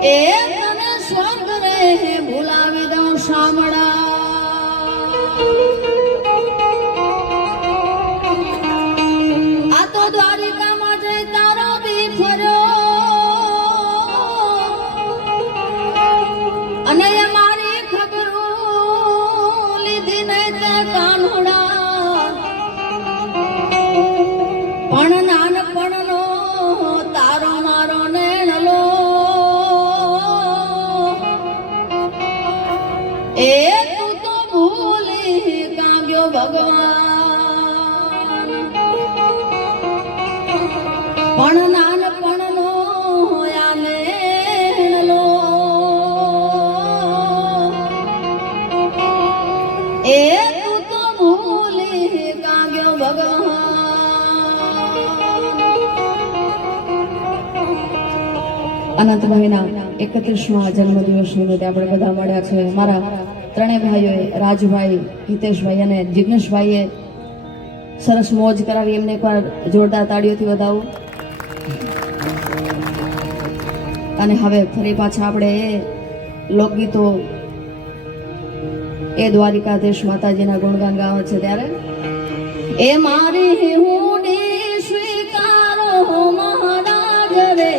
એ તને સ્વર્ગ રે ભૂલાવી દઉં શામળા આ તો દ્વારિકામાં જઈ તારો બી ફર્યો અને એ મારી ખબરો લીધી ને તે કાનોડા પણ નાનપણનો તારો મારો નેણલો એ તું તો ભૂલી કાગ્યો ભગવાન પણ નાનપણનો આ નેણલો એ તું તો ભૂલી કાગ્યો ભગવાન અનંતભાઈના 31મા જન્મદિવસ નિમિત્તે આપણે બધા મળ્યા છે. મારા ત્રણેય ભાઈઓએ રાજુભાઈ, હિતેશભાઈ અને જિગ્નેશભાઈએ સરસ મોજ કરાવી. એમને એકવાર જોરદાર તાળીઓથી વધાવો. અને હવે ફરી પાછા આપણે લોકગીતો એ દ્વારિકાધીશ માતાજીના ગુણગાન ગાવા છે. ત્યારે એ મારી હુંડી સ્વીકારો મહારાજ રે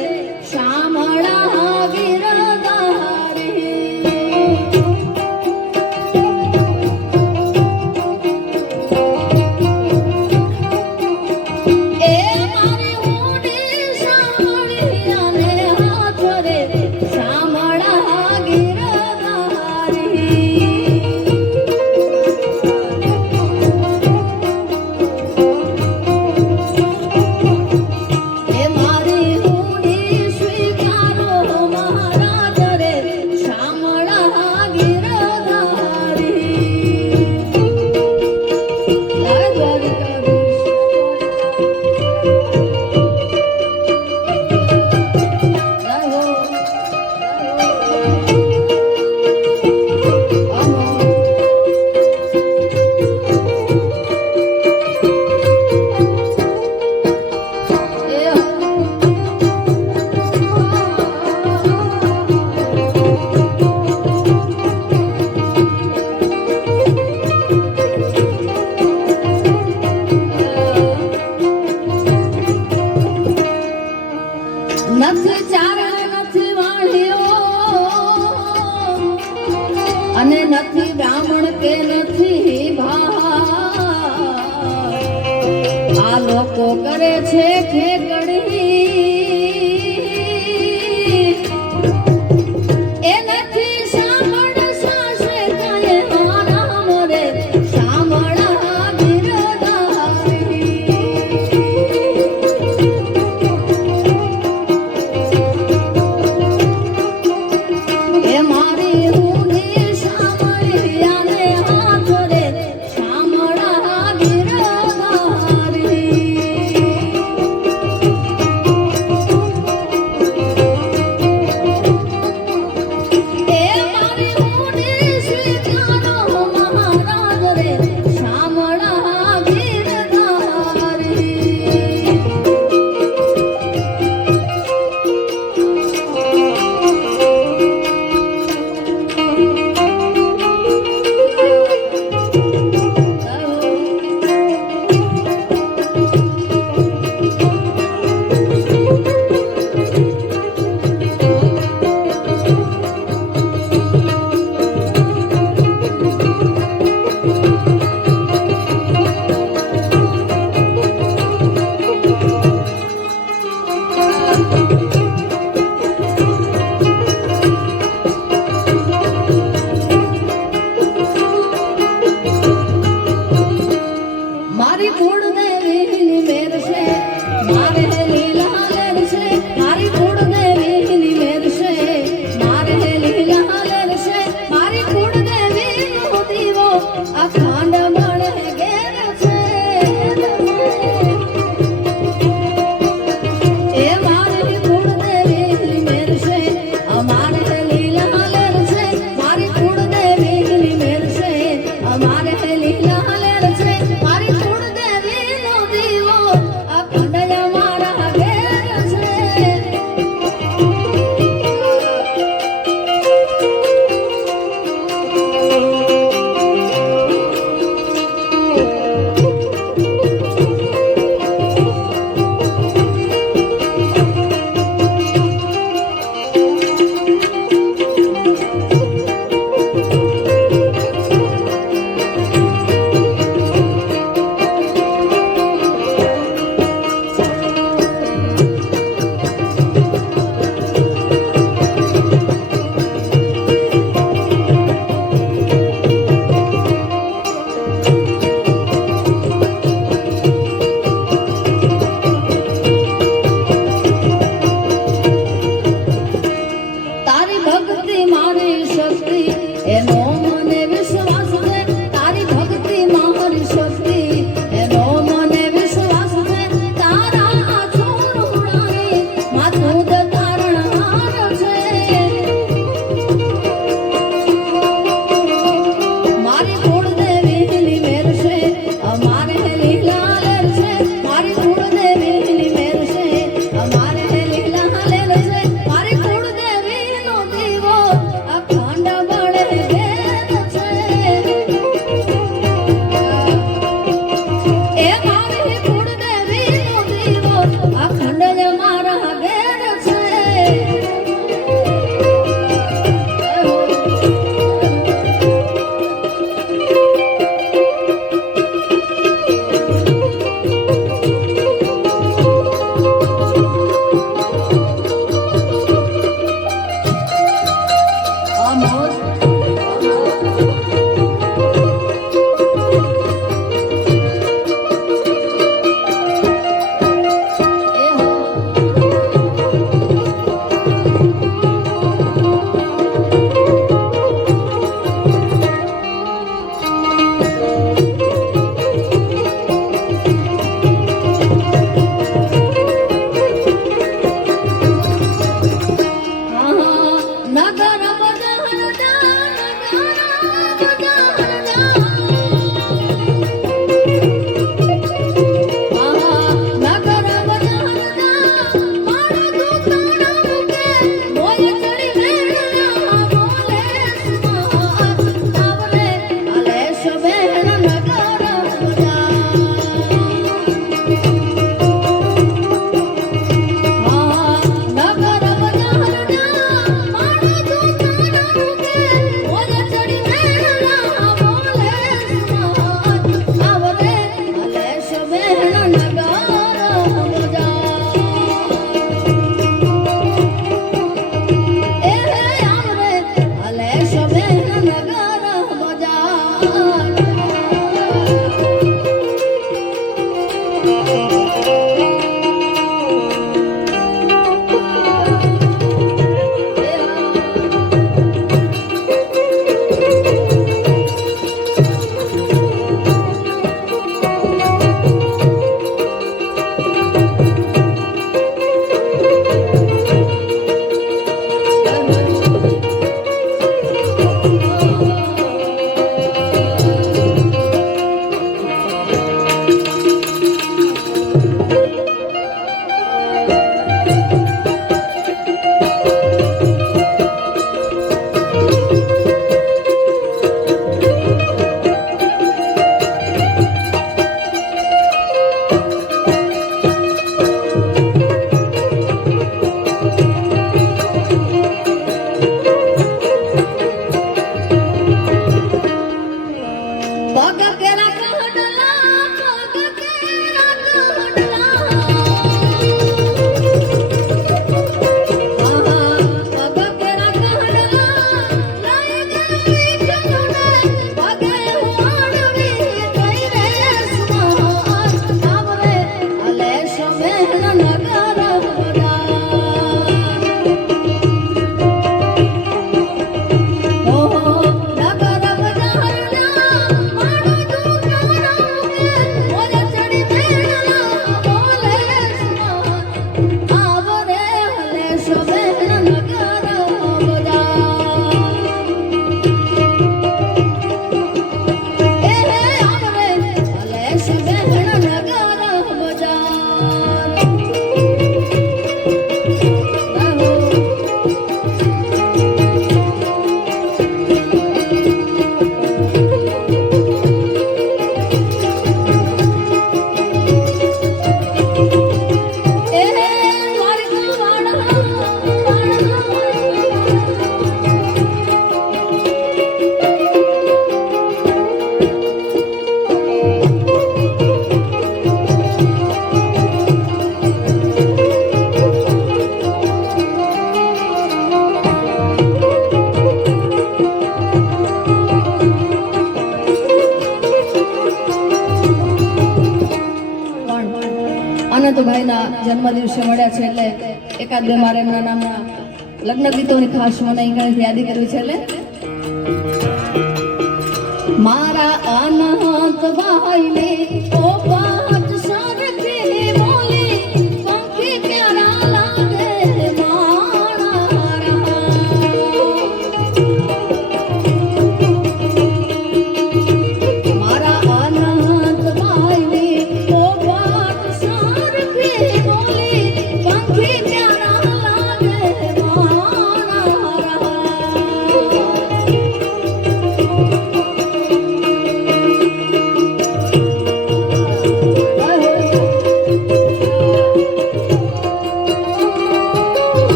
શામળા ગિરધારી એ મારી હુંડી સાંભળી અને હાથ રે શામળા ગિરધારી એ મારી હુંડી સ્વીકારો મહારાજ રે શામળા ગિરધારી જય દ્વારિકાધીશ જય હો નથી ચારણ નથી વાળ્યો અને નથી બ્રાહ્મણ કે નથી ભાઈ આ લોકો કરે છે ઠેકડી એ નથી સાંભળ સાસે કાય આરામ રે શામળા ગિરધારી એ મારી હુંડી સાંભળી અને હાથ રે શામળા ગિરધારી એ મારી હુંડી સ્વીકારો મહારાજ રે શામળા ગિરધારી મારી કુળદેવીની મેર છે મારે લીલા લેર છે મારી કુળદેવીની મેર છે મારે લીલા લેર છે મારી કુળદેવીનો દીવો અખંડ મળે ઘેર છે એ મારી કુળદેવીની મેર છે અમારે લીલા લેર છે મારી કુળદેવીની મેર છે અમારે લીલા લેર છે મારી કુળદેવીનો દીવો અખંડ અમારા ઘેર આનંદભાઈના જન્મદિવસે મળ્યા છે એટલે એકાદ બે મારે એમના નામના લગ્ન ગીતોની ખાસ મને અહીં યાદી કરવી છે એટલે મારા અનંત ભાઈને ઓ પાટ સરખી બોલી પંખી પ્યારા લાગે મારા અનંત ભાઈને ઓ પાટ સરખી બોલી પંખી પ્યારા લાગે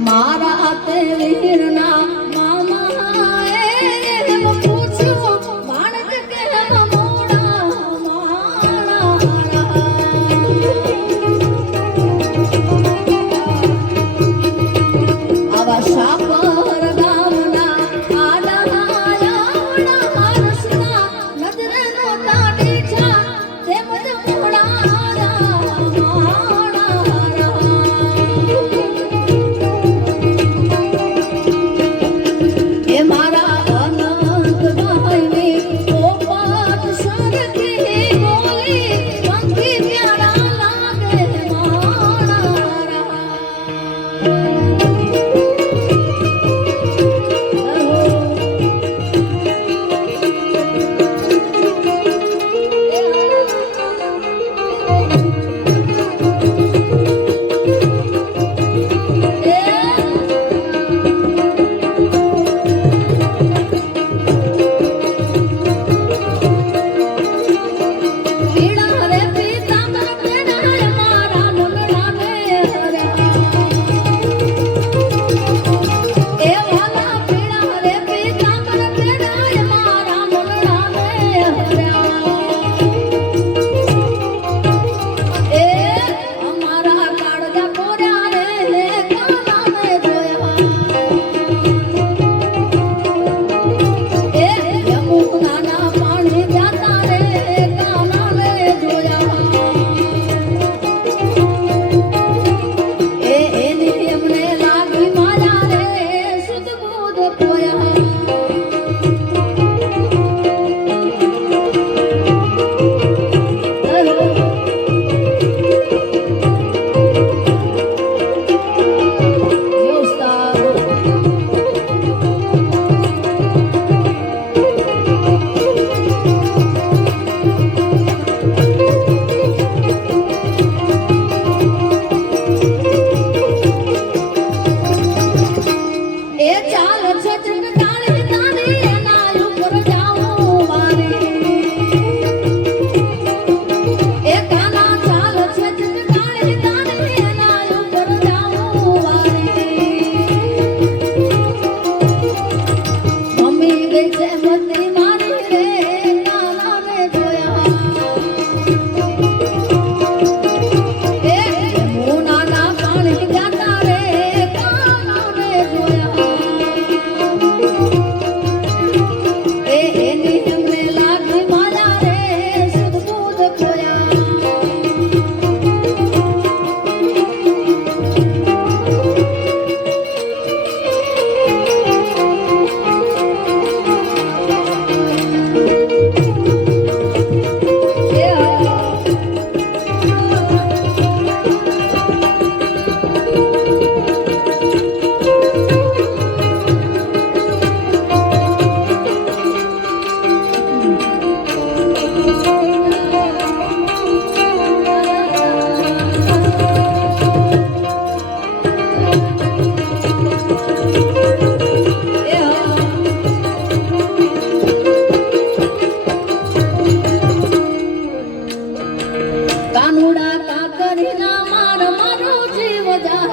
મારા તે વીરના મામા એમ પૂછ્યું બાળક કેમ મોડા આવા શાપર ગામના આડા હરસના નજરે નોટા ડીઠા તેમજ મોડા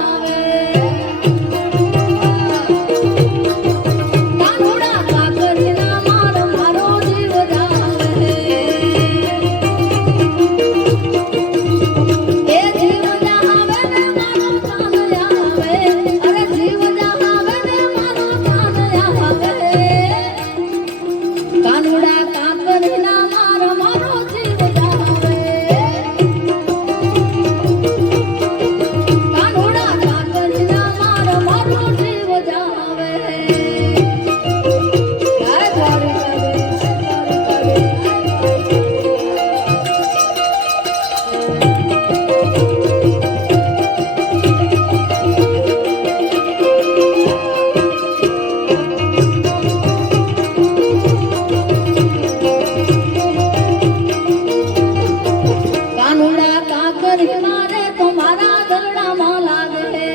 જાવે કાનુડા કાકરીના માર મારો જીવ જાવે એ જીવ જાવે ને મારો કાન આવે અરે જીવ જાવે ને મારો કાન આવે કાનુડા કાકરીના માર મારો જીવ જાવે કાનુડા કાકરીના માર મારો જીવ જાવે જય કાનુડા કાકરી મારે તો મારા ગળામાં લાગે